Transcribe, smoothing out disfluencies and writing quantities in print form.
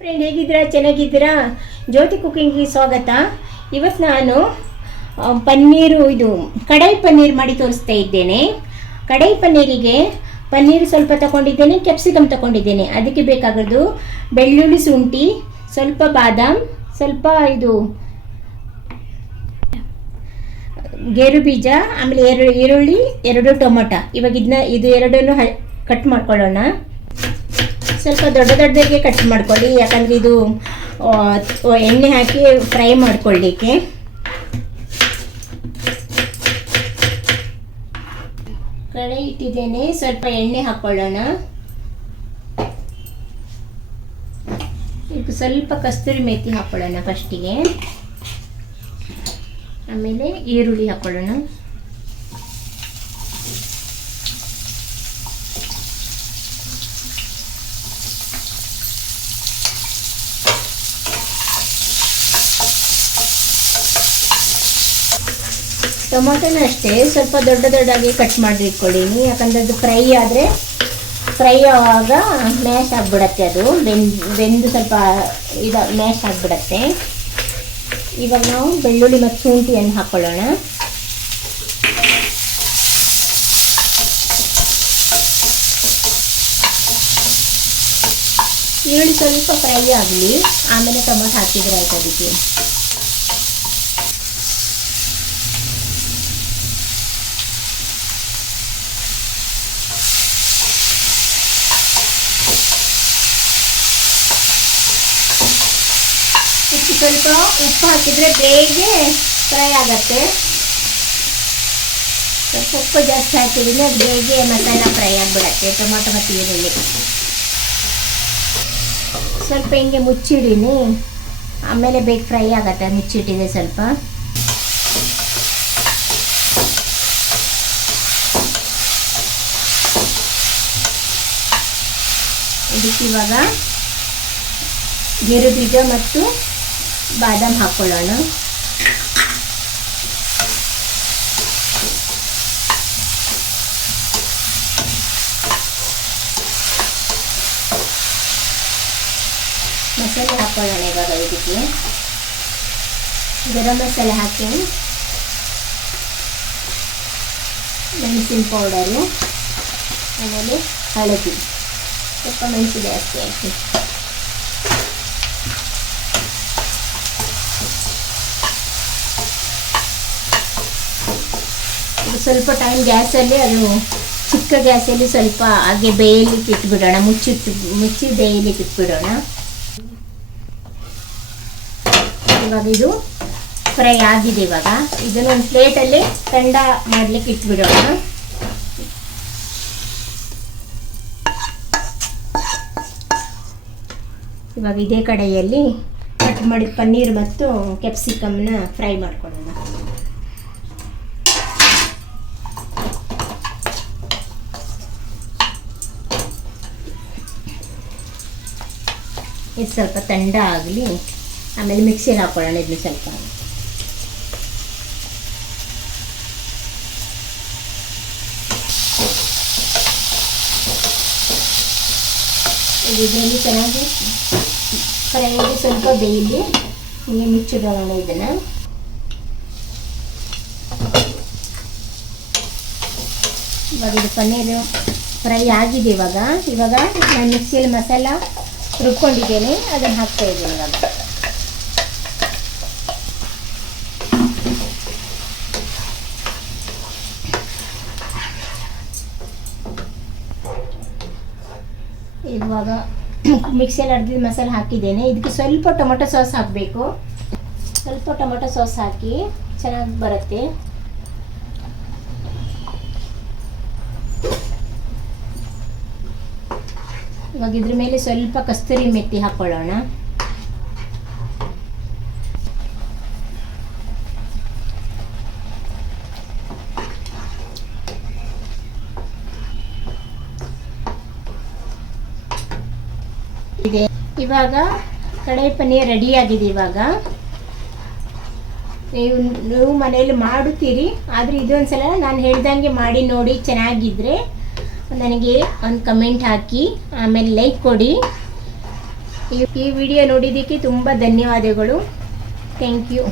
Friend, ಹೇಗಿದ್ದೀರಾ? ಚೆನ್ನಾಗಿದ್ದೀರಾ? ಜ್ಯೋತಿ ಕುಕಿಂಗಿಗೆ ಸ್ವಾಗತ. ಇವತ್ತು ನಾನು ಇದು ಕಡಾಯಿ ಪನ್ನೀರ್ ಮಾಡಿ ತೋರಿಸ್ತಾ ಇದ್ದೇನೆ. ಕಡಾಯಿ ಪನ್ನೀರಿಗೆ ಪನ್ನೀರ್ ಸ್ವಲ್ಪ ತಗೊಂಡಿದ್ದೇನೆ, ಕ್ಯಾಪ್ಸಿಕಮ್ ತಗೊಂಡಿದ್ದೇನೆ. ಅದಕ್ಕೆ ಬೇಕಾಗೋದು ಬೆಳ್ಳುಳ್ಳಿ, ಶುಂಠಿ, ಸ್ವಲ್ಪ ಬಾದಾಮ್, ಸ್ವಲ್ಪ ಗೇರು ಬೀಜ, ಆಮೇಲೆ ಈರುಳ್ಳಿ, 2 ಟೊಮೊಟೊ. ಇವಾಗ ಇದು ಎರಡನ್ನು ಕಟ್ ಮಾಡ್ಕೊಳ್ಳೋಣ. ಸ್ವಲ್ಪ ದೊಡ್ಡದಾಗೆ ಕಟ್ ಮಾಡ್ಕೊಳ್ಳಿ, ಯಾಕಂದರೆ ಇದು ಎಣ್ಣೆ ಹಾಕಿ ಫ್ರೈ ಮಾಡ್ಕೊಳ್ಳಿಕ್ಕೆ. ಕಡಾಯಿ ಇಟ್ಟಿದ್ದೇನೆ, ಸ್ವಲ್ಪ ಎಣ್ಣೆ ಹಾಕ್ಕೊಳ್ಳೋಣ. ಈಗ ಸ್ವಲ್ಪ ಕಸ್ತೂರಿ ಮೇಥಿ ಹಾಕ್ಕೊಳ್ಳೋಣ ಫಸ್ಟಿಗೆ. ಆಮೇಲೆ ಈರುಳ್ಳಿ ಹಾಕ್ಕೊಳ್ಳೋಣ. ಟೊಮೊಟೊನ ಅಷ್ಟೇ ಸ್ವಲ್ಪ ದೊಡ್ಡದಾಗಿ ಕಟ್ ಮಾಡಿ ಇಟ್ಕೊಳ್ಳೀನಿ, ಯಾಕಂದರೆ ಅದು ಫ್ರೈ ಆವಾಗ ಮ್ಯಾಶ್ ಆಗಿಬಿಡತ್ತೆ. ಅದು ಬೆಂದು ಸ್ವಲ್ಪ ಮ್ಯಾಶ್ ಆಗಿಬಿಡತ್ತೆ. ಇವಾಗ ನಾವು ಬೆಳ್ಳುಳ್ಳಿ ಮತ್ತು ಶುಂಠಿಯನ್ನು ಹಾಕ್ಕೊಳ್ಳೋಣ. ಈರುಳ್ಳಿ ಸ್ವಲ್ಪ ಫ್ರೈ ಆಗಲಿ, ಆಮೇಲೆ ಟೊಮೊಟೊ ಹಾಕಿದ್ರೆ ಆಯ್ತು. ಅದಕ್ಕೆ ಸ್ವಲ್ಪ ಉಪ್ಪು ಹಾಕಿದರೆ ಬೇಗ ಫ್ರೈ ಆಗತ್ತೆ. ಸ್ವಲ್ಪ ಉಪ್ಪು ಜಾಸ್ತಿ ಹಾಕಿದ್ರೆ ಅದು ಬೇಗ ಮಸಾಲ ಫ್ರೈ ಆಗಿಬಿಡತ್ತೆ, ಟೊಮೊಟೊ ಮತ್ತು ಈರುಳ್ಳಿ. ಸ್ವಲ್ಪ ಹಿಂಗೆ ಮುಚ್ಚಿಡೀನಿ, ಆಮೇಲೆ ಬೇಗ ಫ್ರೈ ಆಗತ್ತೆ. ಮುಚ್ಚಿಟ್ಟಿದೆ ಸ್ವಲ್ಪ. ಇದಕ್ಕೆ ಇವಾಗ ಗೇರು ಬೀಜ ಮತ್ತು ಬಾದಾಮ್ ಹಾಕ್ಕೊಳ್ಳೋಣ. ಮಸಾಲೆ ಹಾಕ್ಕೊಳ್ಳೋಣ. ಇವಾಗ ಇದಕ್ಕೆ ಗರಂ ಮಸಾಲೆ ಹಾಕಿ, ಮೆಣಸಿನ ಪೌಡರು, ಆಮೇಲೆ ಹಳದಿ, ಸ್ವಲ್ಪ ಮೆಣಸು ಜಾಸ್ತಿ ಹಾಕಿ. ಸ್ವಲ್ಪ ಟೈಮ್ ಗ್ಯಾಸಲ್ಲಿ, ಅದು ಚಿಕ್ಕ ಗ್ಯಾಸಲ್ಲಿ ಸ್ವಲ್ಪ ಹಾಗೆ ಬೇಯಲಿಕ್ಕೆ ಇಟ್ಬಿಡೋಣ. ಮುಚ್ಚಿ ಬೇಯಲಿಕ್ಕೆ ಇಟ್ಬಿಡೋಣ. ಇವಾಗ ಇದು ಫ್ರೈ ಆಗಿದೆ. ಇವಾಗ ಇದನ್ನು ಒಂದು ಪ್ಲೇಟಲ್ಲಿ ಥಂಡ ಮಾಡಲಿಕ್ಕೆ ಇಟ್ಬಿಡೋಣ. ಇವಾಗ ಇದೇ ಕಡೆಯಲ್ಲಿ ಕಟ್ ಮಾಡಿದ ಪನ್ನೀರ್ ಮತ್ತು ಕ್ಯಾಪ್ಸಿಕಮ್ನ ಫ್ರೈ ಮಾಡ್ಕೊಳ್ಳೋಣ. ಇದು ಸ್ವಲ್ಪ ಥಂಡ ಆಗಲಿ, ಆಮೇಲೆ ಮಿಕ್ಸಿಗೆ ಹಾಕ್ಕೊಳ್ಳೋಣ. ಇದನ್ನು ಸ್ವಲ್ಪ ಇದರಲ್ಲಿ ಚೆನ್ನಾಗಿ ಫ್ರೈ ಆಗಿ ಸ್ವಲ್ಪ ಬೇಯಲಿ. ಹಿಂಗೆ ಮುಚ್ಚಿಡೋಣ ಇದನ್ನು. ಇವಾಗ ಇದು ಪನ್ನೀರು ಫ್ರೈ ಆಗಿದೆ. ಇವಾಗ ನಾನು ಮಿಕ್ಸಿಯಲ್ಲಿ ಮಸಾಲ ರುಬ್ಕೊಂಡಿದ್ದೇನೆ, ಅದನ್ನು ಹಾಕ್ತಾ ಇದ್ದೀನಿ. ಇವಾಗ ಮಿಕ್ಸಿಯಲ್ಲಿ ಅರ್ಧ ಮಸಾಲೆ ಹಾಕಿದ್ದೇನೆ. ಇದಕ್ಕೆ ಸ್ವಲ್ಪ ಟೊಮೊಟೊ ಸಾಸ್ ಹಾಕಬೇಕು. ಸ್ವಲ್ಪ ಟೊಮೊಟೊ ಸಾಸ್ ಹಾಕಿ ಚೆನ್ನಾಗಿ ಬರುತ್ತೆ. ಇವಾಗ ಇದ್ರ ಮೇಲೆ ಸ್ವಲ್ಪ ಕಸ್ತೂರಿ ಮೆಥಿ ಹಾಕ್ಕೊಳ್ಳೋಣ. ಇವಾಗ ಕಡಾಯಿ ಪನ್ನೀರ್ ರೆಡಿ ಆಗಿದೆ. ಇವಾಗ ನೀವು ಮನೆಯಲ್ಲಿ ಮಾಡುತ್ತೀರಿ, ಆದರೆ ಇದೊಂದ್ಸಲ ನಾನು ಹೇಳ್ದಂಗೆ ಮಾಡಿ ನೋಡಿ. ಚೆನ್ನಾಗಿದ್ದರೆ ನನಗೆ ಒಂದು ಕಮೆಂಟ್ ಹಾಕಿ, ಆಮೇಲೆ ಲೈಕ್ ಕೊಡಿ. ಈ ವಿಡಿಯೋ ನೋಡಿದ್ದಕ್ಕೆ ತುಂಬ ಧನ್ಯವಾದಗಳು. Thank you.